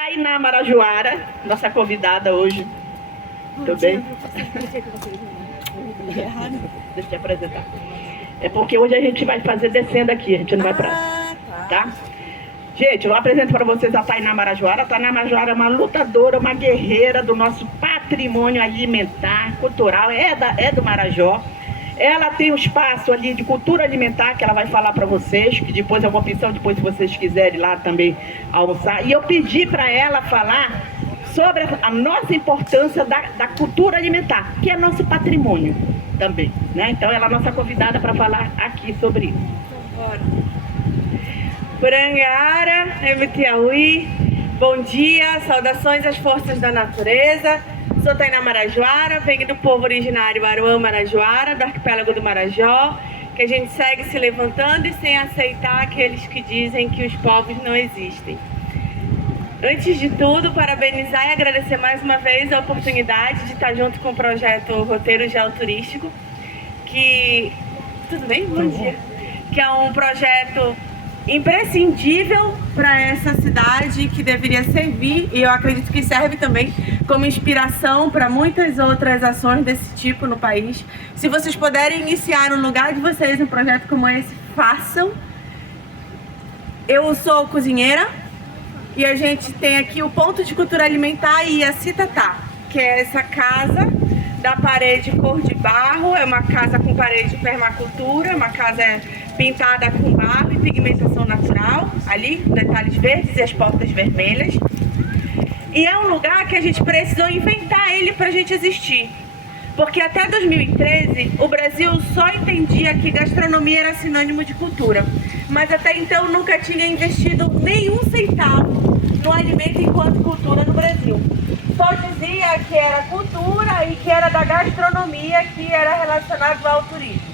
Tainá Marajoara, nossa convidada hoje. Tudo bem? Deixa eu te apresentar. É porque hoje a gente vai fazer descendo aqui, a gente não vai pra... Tá? Gente, eu apresento para vocês a Tainá Marajoara. A Tainá Marajoara é uma lutadora, uma guerreira do nosso patrimônio alimentar, cultural, é do Marajó. Ela tem um espaço ali de cultura alimentar que ela vai falar para vocês, que depois eu vou pensar, depois se vocês quiserem lá também almoçar. E eu pedi para ela falar sobre a nossa importância da cultura alimentar, que é nosso patrimônio também, né? Então ela é a nossa convidada para falar aqui sobre isso. Bora. Burangara, Emitiauí, bom dia, saudações às forças da natureza. Sou Tainá Marajoara, venho do povo originário Aruã Marajoara, do arquipélago do Marajó, que a gente segue se levantando e sem aceitar aqueles que dizem que os povos não existem. Antes de tudo, parabenizar e agradecer mais uma vez a oportunidade de estar junto com o projeto Roteiro Geoturístico, que... Tudo bem? Bom dia. Que é um projeto imprescindível para essa cidade, que deveria servir, e eu acredito que serve também como inspiração para muitas outras ações desse tipo no país. Se vocês puderem iniciar no lugar de vocês um projeto como esse, façam. Eu sou cozinheira e a gente tem aqui o Ponto de Cultura Alimentar Iacitatá, que é essa casa da parede cor de barro, é uma casa com parede de permacultura, uma casa pintada com barro e pigmentação natural, ali, detalhes verdes e as portas vermelhas. E é um lugar que a gente precisou inventar ele para a gente existir. Porque até 2013, o Brasil só entendia que gastronomia era sinônimo de cultura. Mas até então nunca tinha investido nenhum centavo no alimento enquanto cultura no Brasil. Só dizia que era cultura e que era da gastronomia, que era relacionado ao turismo.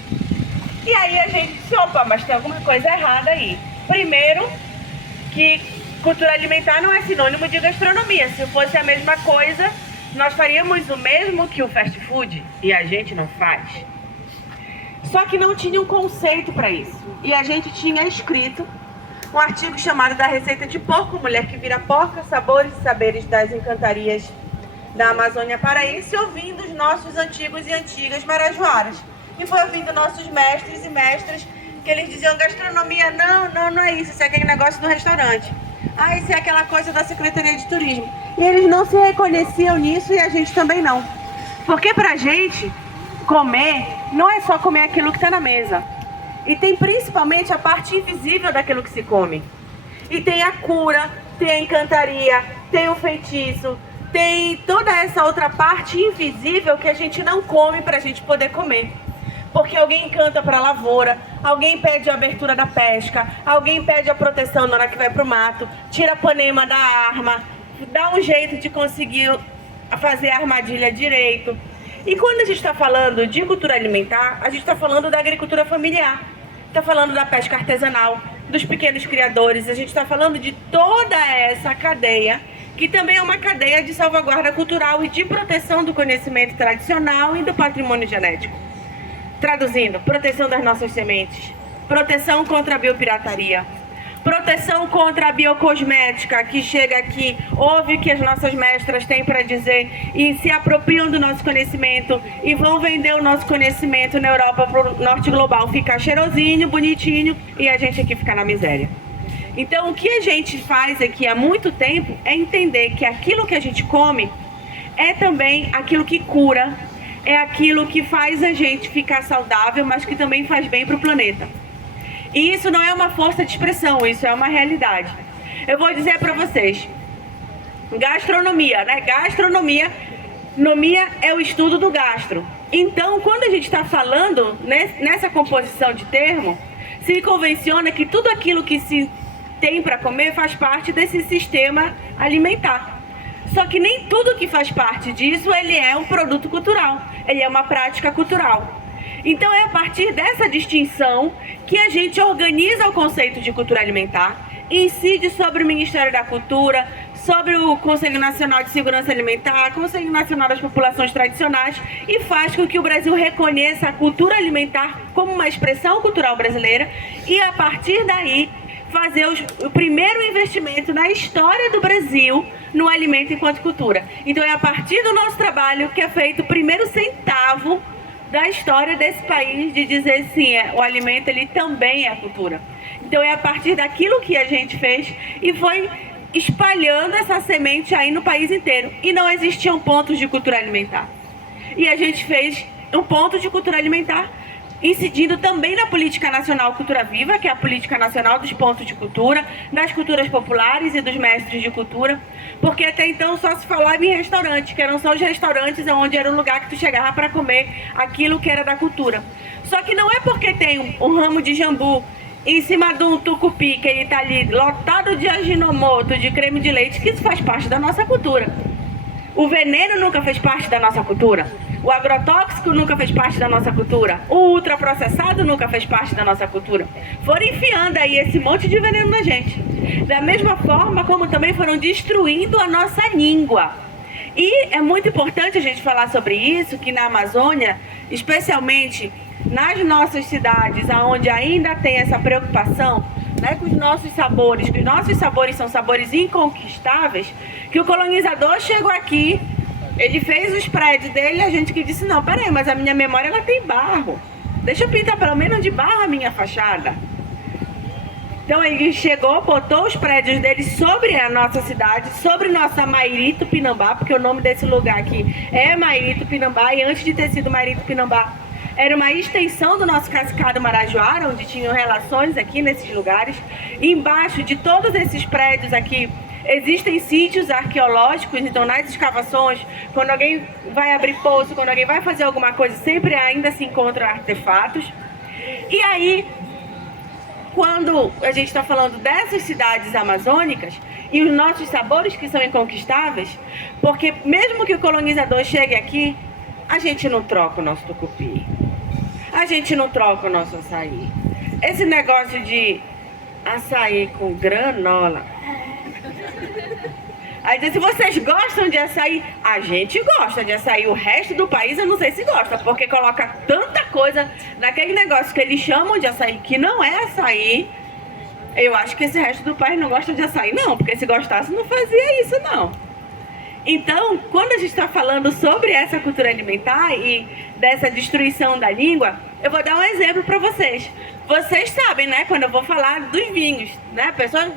E aí a gente disse, opa, mas tem alguma coisa errada aí. Primeiro, que cultura alimentar não é sinônimo de gastronomia. Se fosse a mesma coisa, nós faríamos o mesmo que o fast food, e a gente não faz. Só que não tinha um conceito para isso. E a gente tinha escrito um artigo chamado Da Receita de Porco, Mulher que Vira Porca, Sabores e Saberes das Encantarias da Amazônia Paraense, ouvindo os nossos antigos e antigas marajoaras. E foi ouvindo nossos mestres e mestras que eles diziam, gastronomia, não é isso é aquele negócio do restaurante. Ah, isso é aquela coisa da Secretaria de Turismo. E eles não se reconheciam nisso e a gente também não. Porque pra gente, comer não é só comer aquilo que está na mesa. E tem principalmente a parte invisível daquilo que se come. E tem a cura, tem a encantaria, tem o feitiço, tem toda essa outra parte invisível que a gente não come pra gente poder comer. Porque alguém encanta para a lavoura, alguém pede a abertura da pesca, alguém pede a proteção na hora que vai para o mato, tira a panema da arma, dá um jeito de conseguir fazer a armadilha direito. E quando a gente está falando de cultura alimentar, a gente está falando da agricultura familiar, está falando da pesca artesanal, dos pequenos criadores, a gente está falando de toda essa cadeia, que também é uma cadeia de salvaguarda cultural e de proteção do conhecimento tradicional e do patrimônio genético. Traduzindo, proteção das nossas sementes, proteção contra a biopirataria, proteção contra a biocosmética que chega aqui, ouve o que as nossas mestras têm para dizer e se apropriam do nosso conhecimento e vão vender o nosso conhecimento na Europa para o norte global ficar cheirosinho, bonitinho e a gente aqui ficar na miséria. Então o que a gente faz aqui há muito tempo é entender que aquilo que a gente come é também aquilo que cura, é aquilo que faz a gente ficar saudável, mas que também faz bem para o planeta. E isso não é uma força de expressão, isso é uma realidade. Eu vou dizer para vocês, gastronomia, né? Gastronomia é o estudo do gastro. Então, quando a gente está falando nessa composição de termo, se convenciona que tudo aquilo que se tem para comer faz parte desse sistema alimentar. Só que nem tudo que faz parte disso, ele é um produto cultural, ele é uma prática cultural. Então é a partir dessa distinção que a gente organiza o conceito de cultura alimentar, incide sobre o Ministério da Cultura, sobre o Conselho Nacional de Segurança Alimentar, Conselho Nacional das Populações Tradicionais e faz com que o Brasil reconheça a cultura alimentar como uma expressão cultural brasileira e a partir daí fazer o primeiro investimento na história do Brasil no alimento enquanto cultura. Então é a partir do nosso trabalho que é feito o primeiro centavo da história desse país de dizer sim, o alimento ele também é cultura. Então é a partir daquilo que a gente fez e foi espalhando essa semente aí no país inteiro. E não existiam pontos de cultura alimentar. E a gente fez um ponto de cultura alimentar, incidindo também na Política Nacional Cultura Viva, que é a Política Nacional dos Pontos de Cultura, das culturas populares e dos mestres de cultura, porque até então só se falava em restaurantes, que eram só os restaurantes onde era um lugar que tu chegava para comer aquilo que era da cultura. Só que não é porque tem um ramo de jambu em cima de um tucupi, que ele está ali lotado de aginomoto, de creme de leite, que isso faz parte da nossa cultura. O veneno nunca fez parte da nossa cultura. O agrotóxico nunca fez parte da nossa cultura. O ultraprocessado nunca fez parte da nossa cultura. Foram enfiando aí esse monte de veneno na gente. Da mesma forma como também foram destruindo a nossa língua. E é muito importante a gente falar sobre isso, que na Amazônia, especialmente nas nossas cidades, onde ainda tem essa preocupação, né, com os nossos sabores, que os nossos sabores são sabores inconquistáveis, que o colonizador chegou aqui, ele fez os prédios dele e a gente que disse, não, peraí, mas a minha memória ela tem barro. Deixa eu pintar pelo menos de barro a minha fachada. Então ele chegou, botou os prédios dele sobre a nossa cidade, sobre nossa Mairi Tupinambá, porque o nome desse lugar aqui é Mairi Tupinambá, e antes de ter sido Mairi Tupinambá, era uma extensão do nosso Cascado Marajoara, onde tinham relações aqui nesses lugares. E embaixo de todos esses prédios aqui, existem sítios arqueológicos, então nas escavações, quando alguém vai abrir poço, quando alguém vai fazer alguma coisa, sempre ainda se encontram artefatos. E aí, quando a gente está falando dessas cidades amazônicas e os nossos sabores que são inconquistáveis, porque mesmo que o colonizador chegue aqui, a gente não troca o nosso tucupi, a gente não troca o nosso açaí. Esse negócio de açaí com granola. Aí diz, se vocês gostam de açaí, a gente gosta de açaí. O resto do país eu não sei se gosta, porque coloca tanta coisa naquele negócio que eles chamam de açaí, que não é açaí. Eu acho que esse resto do país não gosta de açaí, não, porque se gostasse não fazia isso, não. Então, quando a gente está falando sobre essa cultura alimentar e dessa destruição da língua, eu vou dar um exemplo para vocês. Vocês sabem, né, quando eu vou falar dos vinhos, né, a pessoa...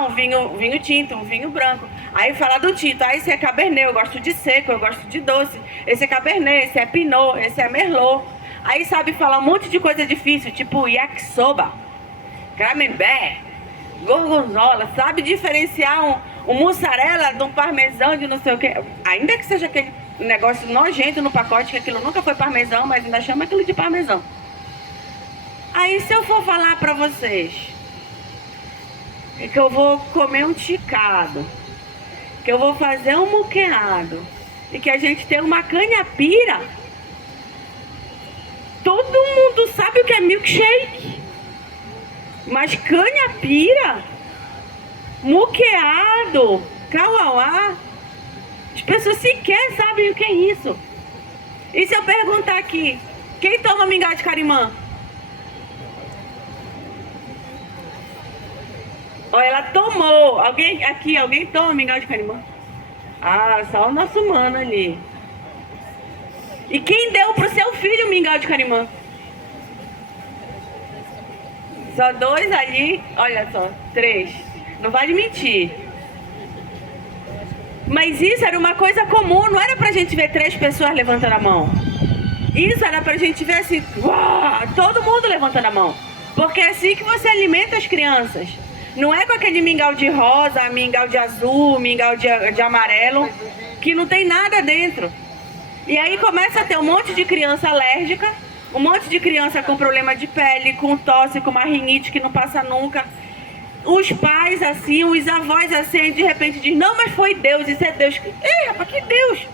um vinho tinto, um vinho branco. Aí fala do tinto, esse é Cabernet, eu gosto de seco, eu gosto de doce. Esse é Cabernet, esse é Pinot, esse é Merlot. Aí sabe falar um monte de coisa difícil, tipo yakisoba, camembert, gorgonzola. Sabe diferenciar um mussarela de um parmesão de não sei o que. Ainda que seja aquele negócio nojento no pacote, que aquilo nunca foi parmesão, mas ainda chama aquilo de parmesão. Aí se eu for falar pra vocês que eu vou comer um ticado, que eu vou fazer um muqueado e que a gente tem uma canha-pira, todo mundo sabe o que é milkshake, mas canha-pira, muqueado, cauauá, as pessoas sequer sabem o que é isso. E se eu perguntar aqui, quem toma mingau de carimã? Olha, ela tomou. Alguém toma mingau de carimã? Ah, só o nosso mano ali. E quem deu pro seu filho mingau de carimã? Só 2 ali. Olha só, 3. Não vale mentir. Mas isso era uma coisa comum. Não era pra gente ver 3 pessoas levantando a mão. Isso era pra gente ver assim, uau, todo mundo levantando a mão. Porque é assim que você alimenta as crianças. Não é com aquele mingau de rosa, mingau de azul, mingau de amarelo, que não tem nada dentro. E aí começa a ter um monte de criança alérgica, um monte de criança com problema de pele, com tosse, com uma rinite que não passa nunca. Os pais assim, os avós assim, de repente dizem, não, mas foi Deus, isso é Deus. Ei, rapaz, que Deus?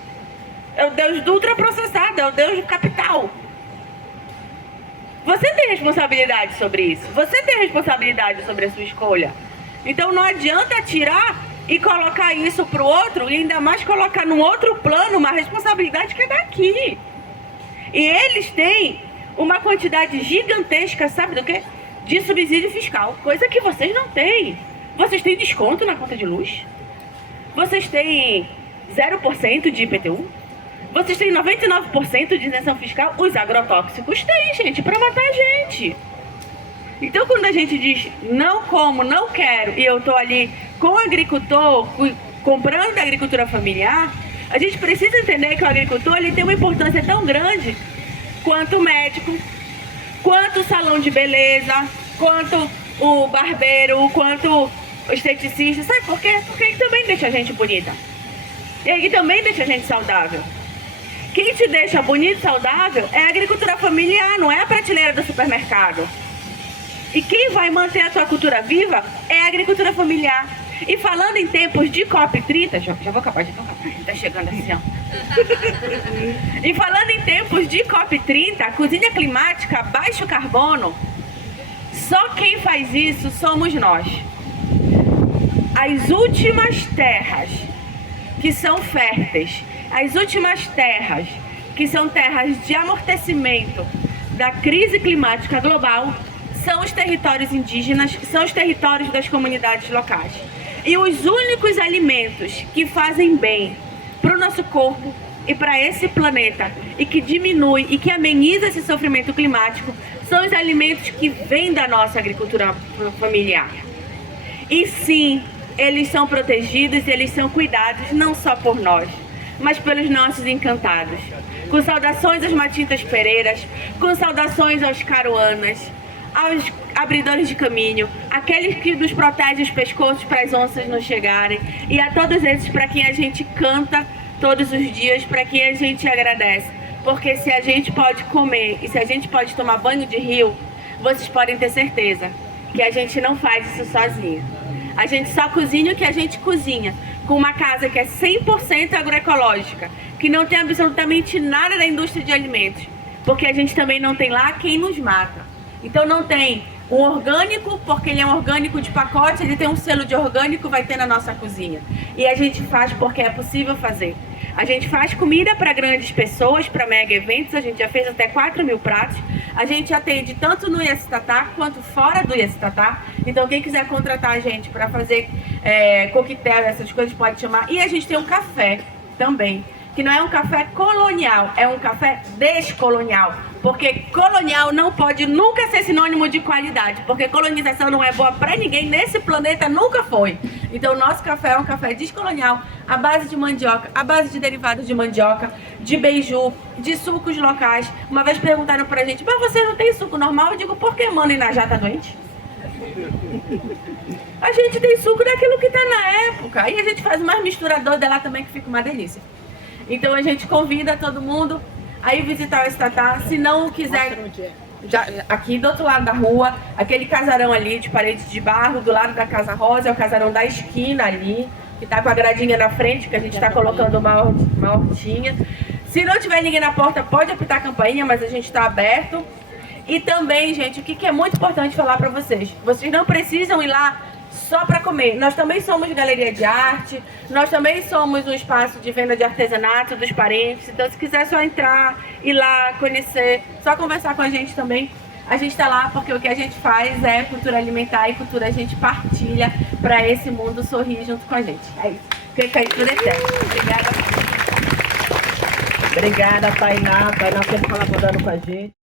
É o Deus do ultraprocessado, é o Deus do capital. Você tem responsabilidade sobre isso. Você tem responsabilidade sobre a sua escolha. Então não adianta tirar e colocar isso para o outro, e ainda mais colocar num outro plano uma responsabilidade que é daqui. E eles têm uma quantidade gigantesca, sabe do quê? de subsídio fiscal, coisa que vocês não têm. Vocês têm desconto na conta de luz? Vocês têm 0% de IPTU? Vocês têm 99% de isenção fiscal? Os agrotóxicos têm, gente, para matar a gente. Então, quando a gente diz não como, não quero, e eu estou ali com o agricultor, comprando da agricultura familiar, a gente precisa entender que o agricultor ele tem uma importância tão grande quanto o médico, quanto o salão de beleza, quanto o barbeiro, quanto o esteticista. Sabe por quê? Porque ele também deixa a gente bonita. Ele também deixa a gente saudável. Quem te deixa bonito e saudável é a agricultura familiar, não é a prateleira do supermercado. E quem vai manter a tua cultura viva é a agricultura familiar. E falando em tempos de COP30, já vou acabar, tá chegando assim, ó. E falando em tempos de COP30, cozinha climática, baixo carbono, só quem faz isso somos nós. As últimas terras que são férteis, as últimas terras que são terras de amortecimento da crise climática global, são os territórios indígenas, são os territórios das comunidades locais. E os únicos alimentos que fazem bem para o nosso corpo e para esse planeta, e que diminui e que ameniza esse sofrimento climático, são os alimentos que vêm da nossa agricultura familiar. E sim, eles são protegidos, eles são cuidados não só por nós, mas pelos nossos encantados. Com saudações às Matintas Pereiras, com saudações aos caruanas, aos abridores de caminho, aqueles que nos protegem os pescoços para as onças não chegarem, e a todos esses para quem a gente canta todos os dias, para quem a gente agradece. Porque se a gente pode comer e se a gente pode tomar banho de rio, vocês podem ter certeza que a gente não faz isso sozinho. A gente só cozinha o que a gente cozinha, com uma casa que é 100% agroecológica, que não tem absolutamente nada da indústria de alimentos, porque a gente também não tem lá quem nos mata. Então não tem um orgânico, porque ele é um orgânico de pacote, ele tem um selo de orgânico, vai ter na nossa cozinha. E a gente faz porque é possível fazer. A gente faz comida para grandes pessoas, para mega eventos, a gente já fez até 4.000 pratos. A gente atende tanto no Iecitatá quanto fora do Iecitatá. Então quem quiser contratar a gente para fazer coquetel, essas coisas, pode chamar. E a gente tem um café também, que não é um café colonial, é um café descolonial. Porque colonial não pode nunca ser sinônimo de qualidade, porque colonização não é boa para ninguém, nesse planeta nunca foi. Então o nosso café é um café descolonial, à base de mandioca, à base de derivados de mandioca, de beiju, de sucos locais. Uma vez perguntaram pra gente, mas você não tem suco normal? Eu digo, por que Mano Inajá tá doente? A gente tem suco daquilo que tá na época, e a gente faz mais misturador dela também, que fica uma delícia. Então a gente convida todo mundo a ir visitar o Iecitatá. Se não quiser, já, aqui do outro lado da rua, aquele casarão ali de paredes de barro, do lado da Casa Rosa, é o casarão da esquina ali, que tá com a gradinha na frente, que a gente tá colocando uma hortinha. Se não tiver ninguém na porta, pode apitar a campainha, mas a gente tá aberto. E também, gente, o que é muito importante falar pra vocês, vocês não precisam ir lá só para comer. Nós também somos galeria de arte, nós também somos um espaço de venda de artesanato dos parentes. Então, se quiser só entrar, ir lá, conhecer, só conversar com a gente também, a gente está lá porque o que a gente faz é cultura alimentar e cultura a gente partilha para esse mundo sorrir junto com a gente. É isso. Fica aí tudo eterno. Obrigada. Obrigada, Tainá. Tainá sempre colaborando com a gente.